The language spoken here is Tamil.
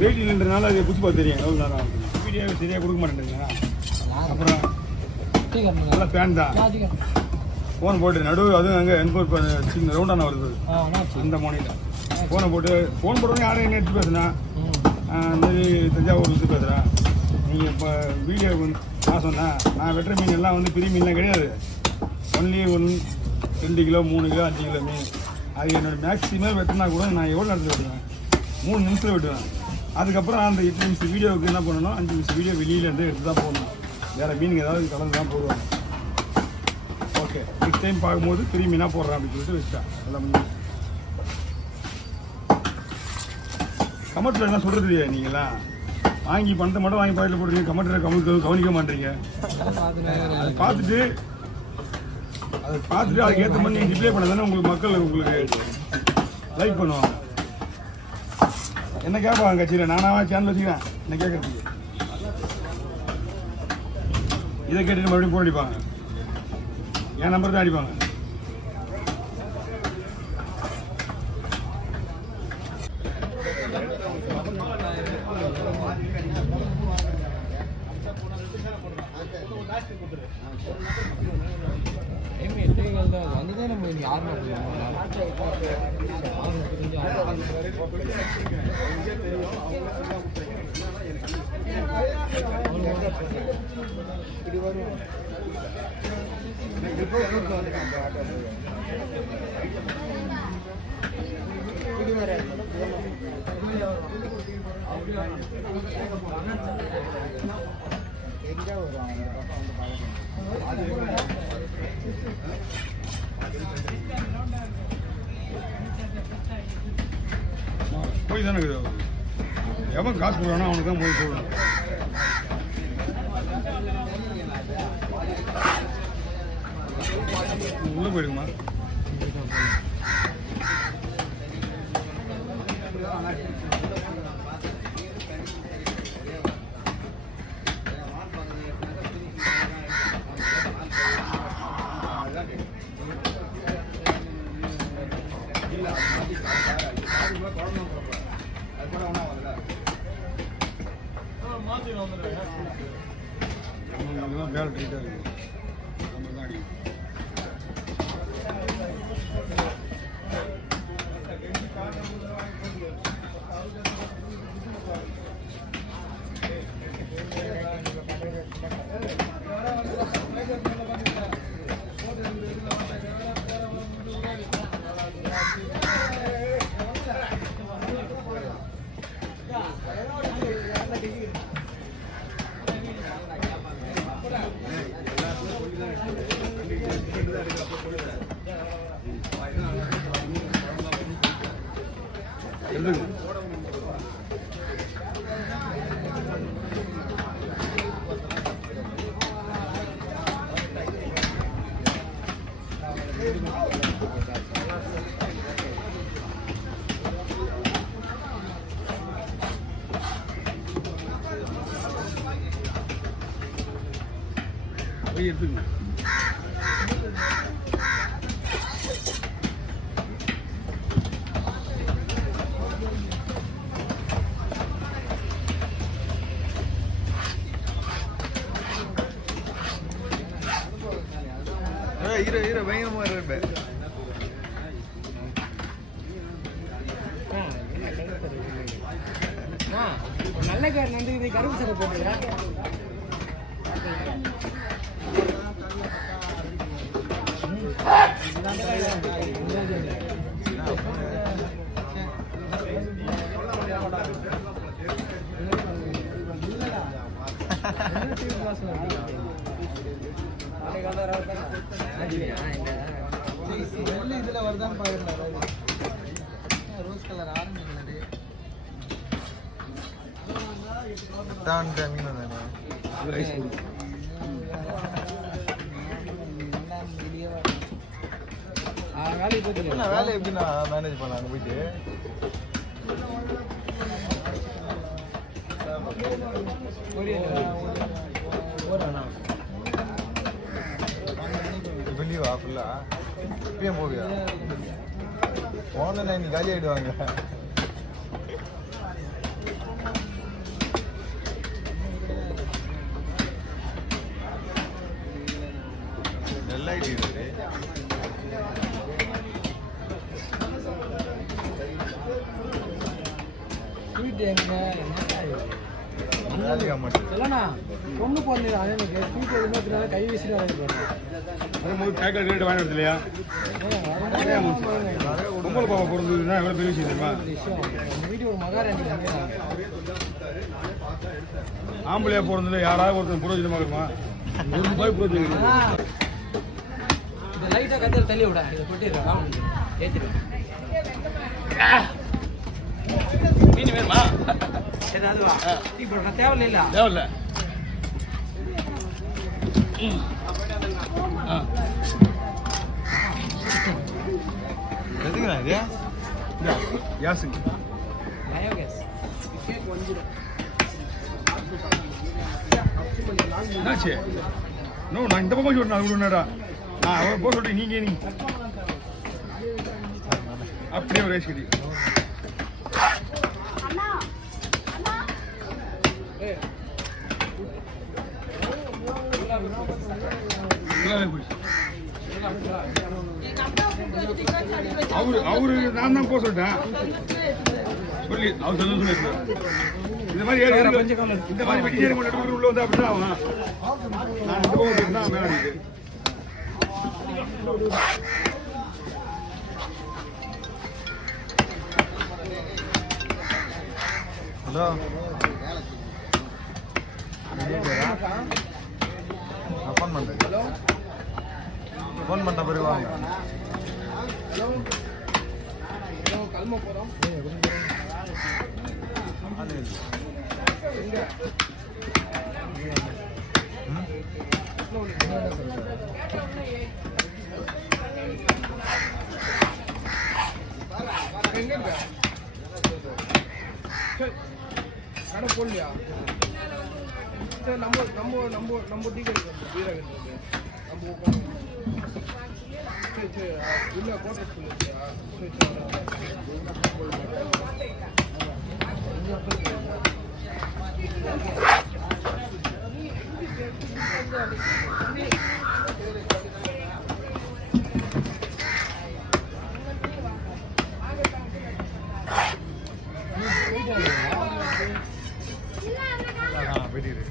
வெயிட் இல்லைன்றனால அது புதுசு பார்த்து தெரியும் எவ்வளோ நேரம் வீடியோ சரியாக கொடுக்க மாட்டேங்குதுங்களா. அப்புறம் நல்லா பேன் தான் ஃபோன் போட்டு நடுவு அதுவும் அங்கே என்கோர் சின்ன ரவுண்டான வருது அந்த மோனியில் ஃபோனை போட்டு ஃபோன் போட்டோன்னே யாரையும் என்ன எடுத்து பேசுனா இந்தமாரி தஞ்சாவூர்லேருந்து பேசுகிறேன். நீங்கள் இப்போ வீடியோ நான் சொன்னேன் நான் வெட்டுற மீன் எல்லாம் வந்து பெரிய மீன்லாம் கிடையாது. ஒன்லி 2 கிலோ 3 கிலோ 5 கிலோ மீன். அது என்னோடய மேக்ஸிமம் வெட்டினா கூட நான் எவ்வளோ நேரத்தில் வெட்டுவேன், 3 நிமிஷத்தில் வெட்டுவேன். அதுக்கப்புறம் அந்த 8 நிமிஷம் வீடியோவுக்கு என்ன பண்ணணும், 5 நிமிஷம் வீடியோ வெளியிலேருந்து எடுத்து தான் போடணும். வேறு மீனுங்க ஏதாவது கலந்து தான் போடுவாங்க. ஓகே, நெக்ஸ்ட் டைம் பார்க்கும்போது பெரிய மீனாக போடுறேன் அப்படின்னு சொல்லிட்டு வச்சுட்டேன். எல்லாம் மீன் கமெண்ட்டில் என்ன சொல்கிறது இல்லையா, நீங்களாம் வாங்கி பணத்தை மட்டும் வாங்கி பாக்கெட்டில் போடுறீங்க, கமெண்ட்டில் கவனிக்க மாட்டீங்க. அதை பார்த்துட்டு அதுக்கு ஏற்ற மாதிரி நீங்கள் டிப்ளே பண்ண தானே உங்களுக்கு மக்கள் உங்களுக்கு லைக் பண்ணுவாங்க. என்ன கேட்பாங்க கட்சியில், நானாக சேனல் வச்சுக்கிறேன் என்ன கேட்குறதுக்கு. இதை கேட்டுட்டு மறுபடியும் போன் அடிப்பாங்க, என் நம்பர் தான் அடிப்பாங்க. போய் தானே இருக்குது. எவன் காசு போடுறானோ அவனுக்கு தான் போய் போடணும். உள்ள போயிடுமா மேலே டைட்டாக இருக்குது. நம்ம தான் அடிக்கும். போய் எடுத்துக்கங்க. ஹீரோ பயங்கரமா இருப்பேன். நல்ல கார் வந்து கருப்பு சட்டை போட்டுக்கிறேன். இதுல வருதான் பாருங்க, ரோஸ் கலர் ஆரஞ்சு வேலை எப்படி நான் மேனேஜ் பண்ண அங்கே போயிட்டு வெளியவா ஃபுல்லா இப்பயும் போவியா போன நீ காலி ஆயிடுவாங்க. இல்லைண்ணா பொண்ணு போடுறா எனக்கு ஸ்வீட் எதுவுமே கை வீசிட்டு பேக்கெட் ரேட்டு வாங்கிட்டு இல்லையா பொங்கல் பாப்பா பிறந்ததுன்னா எவ்வளோ பெரிய விஷயம் தெரியுமா வீட்டு ஒரு மகாராணி ஆம்பளையா பிறந்ததுல யாராவது ஒருத்தர் புரோஜனமாக இருக்குமா ₹1 புரோஜனம் இந்த லைட்டாக கத்திர தள்ளி விட இதை கொட்டிடுறேன் ஏற்றிடுவேன் மீன் வேணுமா அதுவா இப்போ நான் தேவையில்ல தேவையில்ல எதுக்குண்ணா இது கேஸுங்க பயோகேஸ் என்னாச்சு இன்னும் நான் இந்த பக்கம் சொன்னேன் அது விடுனடா நான் அவரை போக சொல்லிட்டு நீ அப்படியே ஒரு ஐஸ்கடி அவரு நான் தான் போக சொல்லிட்டேன் சொல்லி அவர் சொல்ல இந்த மாதிரி இந்த மாதிரி வெட்டிச்சேரி மட்டும் உள்ள வந்து அப்படிதான் ஆகும் நான் இந்த பக்கம் தான் மேலே அடிக்குது ஹலோ ஃபோன் பண்ணுறேன் ஃபோன் பண்ண பிறகு வாங்க ஹலோ ஹலோ கிளம்ப போகிறோம் கடை போடலையா சரி நம்ம டீ கிடைக்கும் வீரகன் நம்ம சரி சரி இல்லை கோட்டை சொல்லியா போயிட்டு